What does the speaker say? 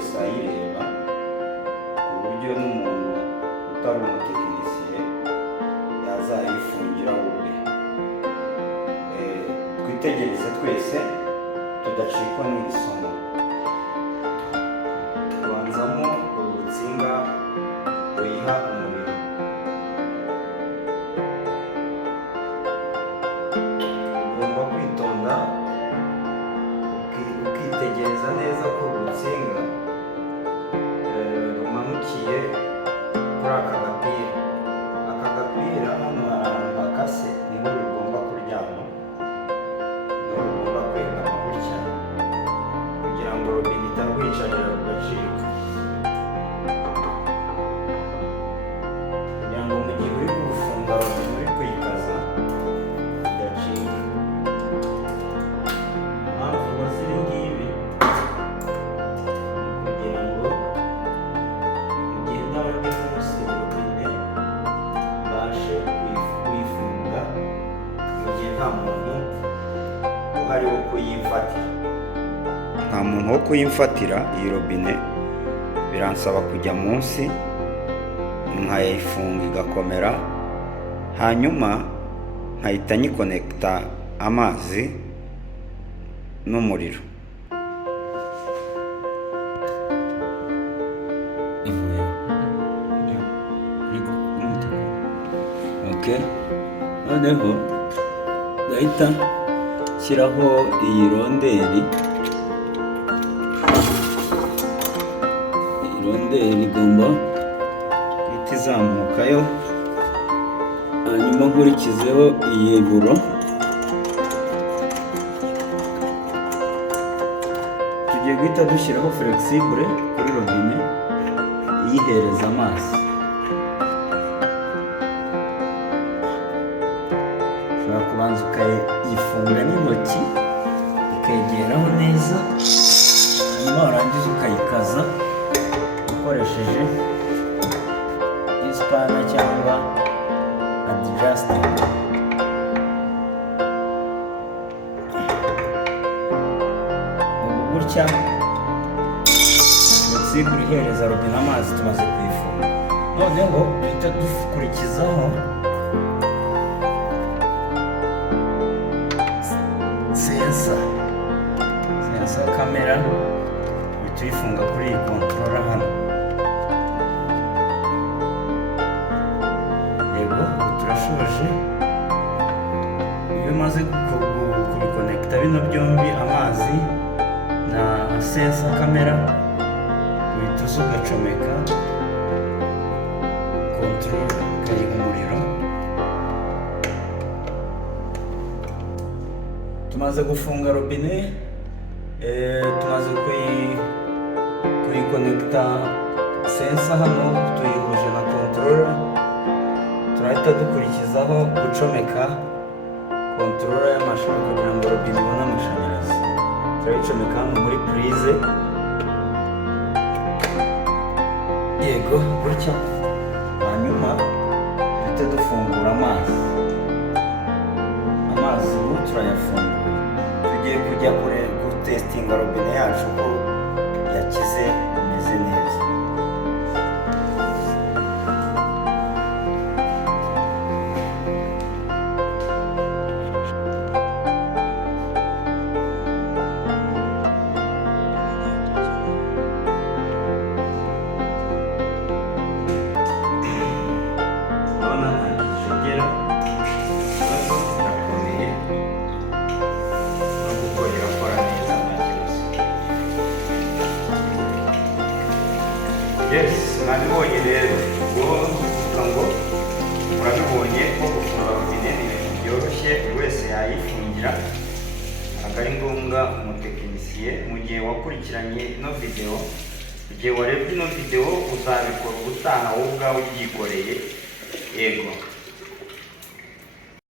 wese ayireba, ku buryo n'umuntu utari umutekinisiye yazayifungira ubwe. Twitegereze twese tudacikwa n'iri somo. Tubanzamo urutsinga ruyiha umuriro. Ugomba kwitonda ukitegereza neza ko urutsinga rumanukiye kuri aka gapira. Aka gapira hano ahantu hakase niho rugomba kuryama, niho rugomba kwegama gutya kugira ngo robine itarwicarira rugacika, kugira ngo mu gihe uri kurufunga robine uri kuyikaza idacika. Impamvu ukoze ibi ngibi kugira ngo mu gihe ndaba ndi munsi robine mbashe kuyifunga mu gihe nta muntu uhari wo kuyifatira. Nta muntu wo kuyimfatira iyi robine, biransaba kujya munsi nkayifunga igakomera, hanyuma nkahita nyikonekita amazi n'umuriro. Noneho ndahita shyiraho iyi ronderi. Iyi ronderi igomba guhita izamukayo, hanyuma nkurikizeho iyi buro. Tugiye guhita dushyiraho flexible kuri robine iyihereza amazi. Ushobora kubanza ukayifunga n'intoki ikegeraho neza, hanyuma warangiza ukayikaza ukoresheje ispana cyangwa adjusting. Ubu gutya flexible ihereza robine amazi tumaze kuyifunga. Noneho duhita dukurikizaho sensa kamera, uhita uyifunga kuri iyi controller hano. Yego, turashoje. Iyo umaze kubikonekita bino byombi, amazi na sensa kamera, uhita uza ugacomeka controller ikayiha umuriro. Tumaze gufunga robine, tumaze kuyikonekita sensa hano, tuyihuje na controller. Turahita dukurikizaho gucomeka controller y'amashanyarazi kugira ngo robine ibone amashanyarazi. Turayicomeka hano muri prise. Yego, gutya. Hanyuma duhita dufungura amazi. Amazi ubu turayafunguye. Tugiye kujya gutestinga robine yacu ko yakize imeze neza. Yes, nabibonye rero. Kuvuga ngo murabibonye ko gufunga robine ni ibintu byoroshye, buri wese yayifungira. Ntabwo ari ngombwa umutekinisiye. Mu gihe wakurikiranye ino video, mu gihe warebye ino video, uzabikora ubutaha wowe ubwawe ubyikoreye. Yego.